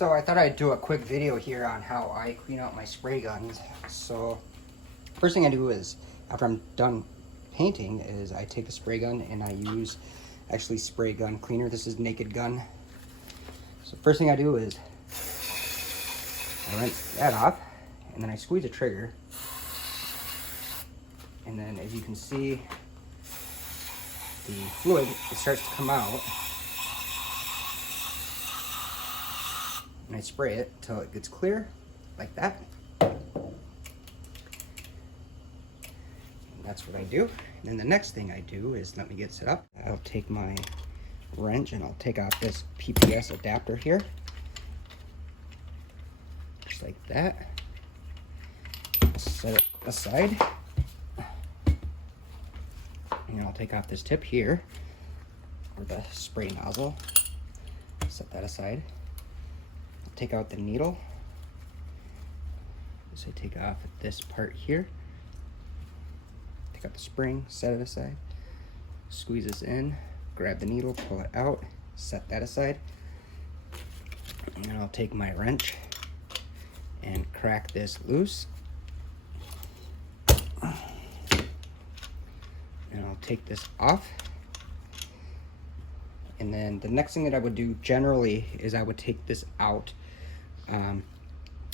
So I thought I'd do a quick video here on how I clean out my spray guns. So first thing I do is, after I'm done painting, is I take the spray gun and I use actually spray gun cleaner. This is Naked Gun. So first thing I do is I rinse that off, and then I squeeze the trigger. And then as you can see, the fluid, it starts to come out. And I spray it till it gets clear, like that. And that's what I do. And then the next thing I do is, let me get set up. I'll take my wrench and I'll take off this PPS adapter here. Just like that. Set it aside. And I'll take off this tip here, or the spray nozzle. Set that aside. I'll take out the needle. So I take off this part here. Take out the spring, set it aside. Squeeze this in, grab the needle, pull it out, set that aside. And then I'll take my wrench and crack this loose. And I'll take this off. And then the next thing that I would do generally is I would take this out.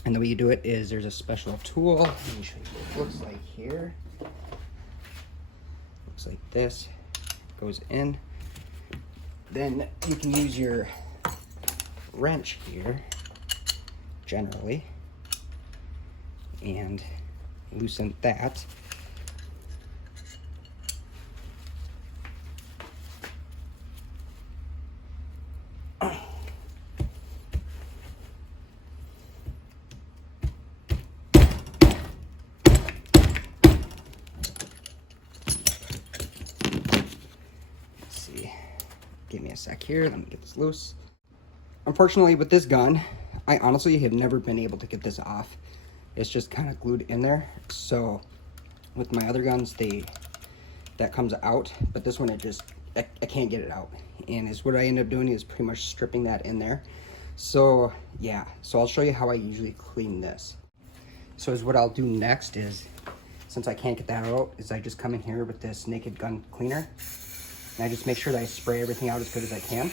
And the way you do it is there's a special tool. Let me show you what it looks like here. Looks like this. Goes in. Then you can use your wrench here, generally, and loosen that. Give me a sec here, let me get this loose. Unfortunately with this gun, I honestly have never been able to get this off. It's just kind of glued in there. So with my other guns, that comes out, but this one I can't get it out. And is what I end up doing is pretty much stripping that in there. So yeah, so I'll show you how I usually clean this. So is what I'll do next is, since I can't get that out, is I just come in here with this Naked Gun cleaner. And I just make sure that I spray everything out as good as I can.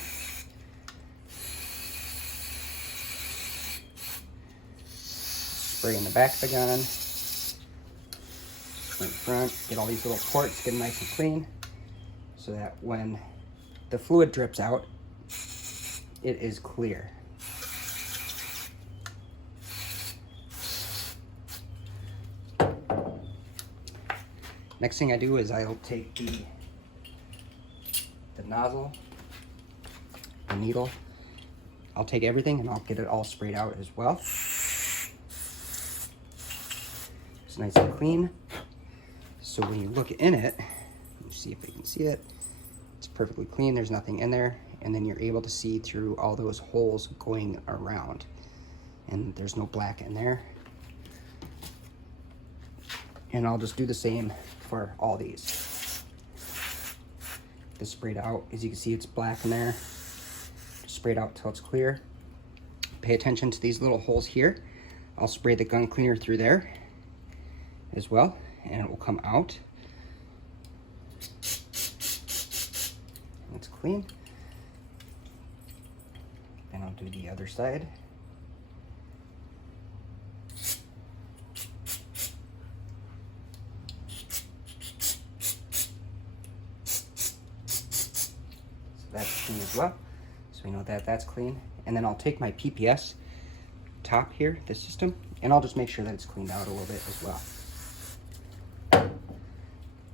Spray in the back of the gun. Spray in front. Get all these little ports, get them nice and clean. So that when the fluid drips out, it is clear. Next thing I do is I'll take the nozzle, the needle. I'll take everything and I'll get it all sprayed out as well. It's nice and clean. So when you look in it, let me see if you can see it. It's perfectly clean, there's nothing in there. And then you're able to see through all those holes going around. And there's no black in there. And I'll just do the same for all these. This sprayed out. As you can see, it's black in there. Just sprayed out till it's clear. Pay attention to these little holes here. I'll spray the gun cleaner through there as well, and it will come out. It's clean. Then I'll do the other side. That's clean as well, so we know that that's clean. And then I'll take my PPS top here, this system, and I'll just make sure that it's cleaned out a little bit as well.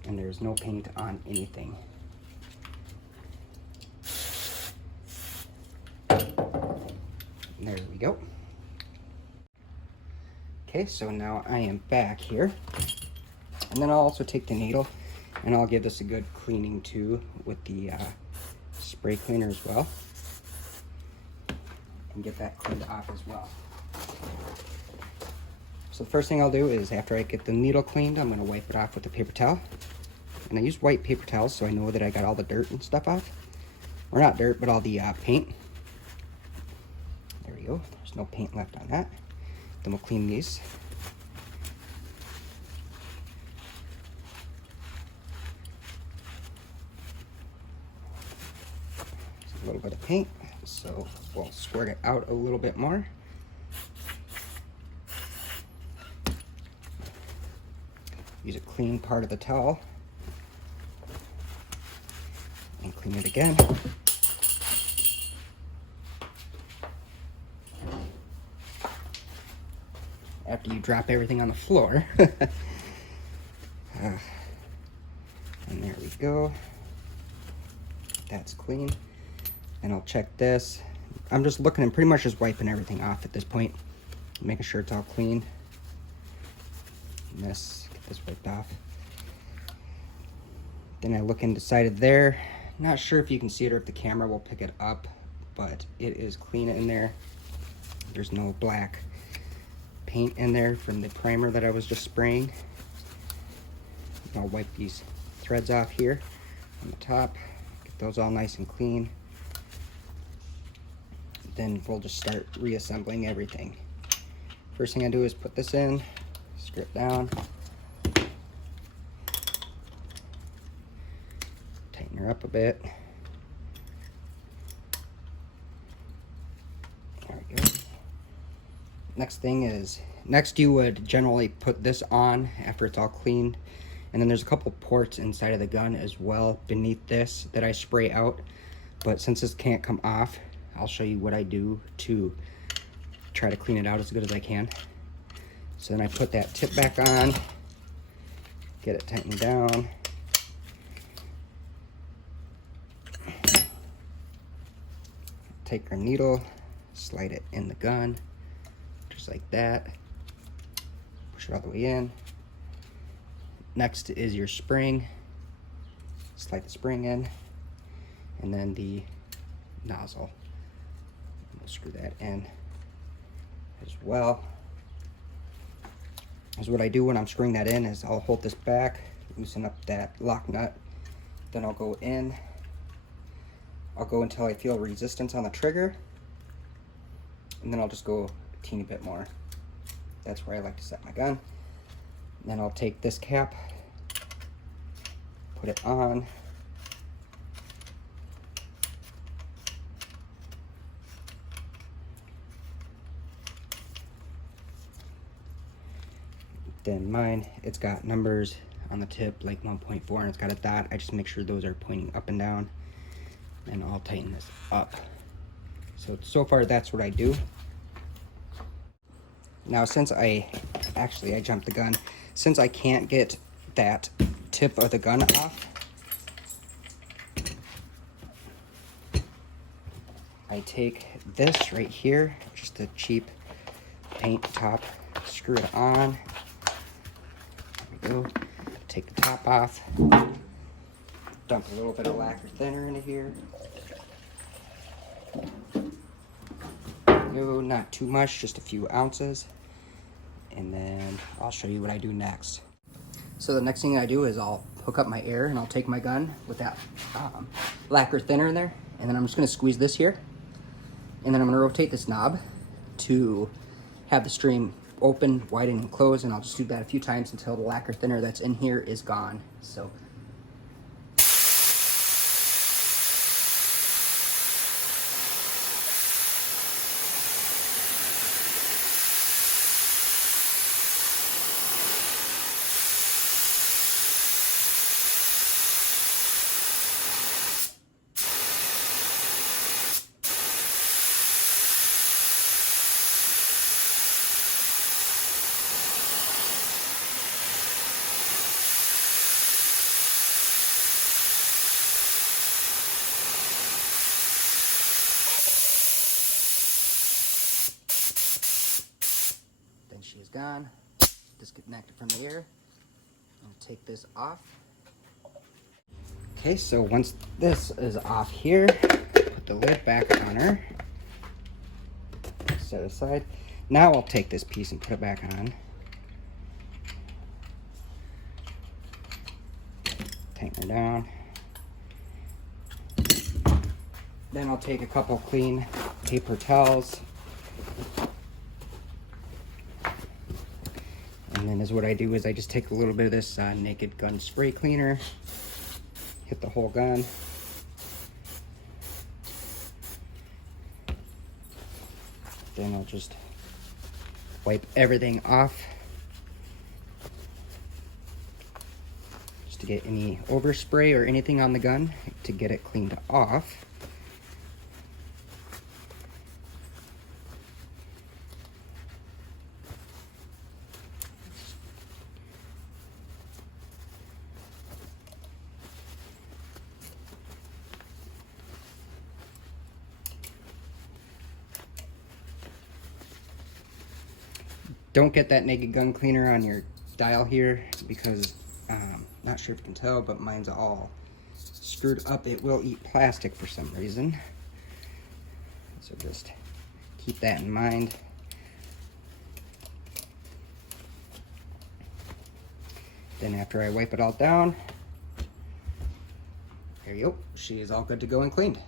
And there's no paint on anything. And there we go. Okay, so now I am back here. And then I'll also take the needle and I'll give this a good cleaning too with the spray cleaner as well, and get that cleaned off as well. So the first thing I'll do is, after I get the needle cleaned, I'm going to wipe it off with a paper towel. And I use white paper towels so I know that I got all the dirt and stuff off. Or not dirt, but all the paint. There we go. There's no paint left on that. Then we'll clean these. There's a little bit of paint, so we'll squirt it out a little bit more. Use a clean part of the towel and clean it again. After you drop everything on the floor. And there we go. That's clean. And I'll check this. I'm just looking and pretty much just wiping everything off at this point, making sure it's all clean. And get this wiped off. Then I look inside of there. Not sure if you can see it or if the camera will pick it up, but it is clean in there. There's no black paint in there from the primer that I was just spraying. I'll wipe these threads off here on the top, get those all nice and clean. Then we'll just start reassembling everything. First thing I do is put this in, screw it down, tighten her up a bit. There we go. Next thing is, you would generally put this on after it's all cleaned. And then there's a couple ports inside of the gun as well beneath this that I spray out. But since this can't come off, I'll show you what I do to try to clean it out as good as I can. So then I put that tip back on, get it tightened down. Take our needle, slide it in the gun, just like that. Push it all the way in. Next is your spring. Slide the spring in, and then the nozzle. We'll screw that in as well. So what I do when I'm screwing that in is I'll hold this back, loosen up that lock nut, then I'll go in. I'll go until I feel resistance on the trigger, and then I'll just go a teeny bit more. That's where I like to set my gun. And then I'll take this cap, put it on, then mine, it's got numbers on the tip like 1.4 and it's got a dot. I just make sure those are pointing up and down, and I'll tighten this up. So far that's what I do. Now since I jumped the gun, since I can't get that tip of the gun off, I take this right here, just a cheap paint top, screw it on. There we go. Take the top off, dump a little bit of lacquer thinner into here. No, not too much, just a few ounces. And then I'll show you what I do next. So the next thing I do is I'll hook up my air and I'll take my gun with that lacquer thinner in there, and then I'm just gonna squeeze this here, and then I'm gonna rotate this knob to have the stream open, widen, and close, and I'll just do that a few times until the lacquer thinner that's in here is gone. So she is gone. Disconnect it from the air and take this off. Okay, so once this is off here, put the lid back on her, set it aside. Now I'll take this piece and put it back on. Tighten her down. Then I'll take a couple clean paper towels, And then is what I do is I just take a little bit of this Naked Gun spray cleaner, hit the whole gun. Then I'll just wipe everything off just to get any overspray or anything on the gun to get it cleaned off. Don't get that Naked Gun cleaner on your dial here because not sure if you can tell, but mine's all screwed up. It will eat plastic for some reason. So just keep that in mind. Then after I wipe it all down, there you go. She is all good to go and cleaned.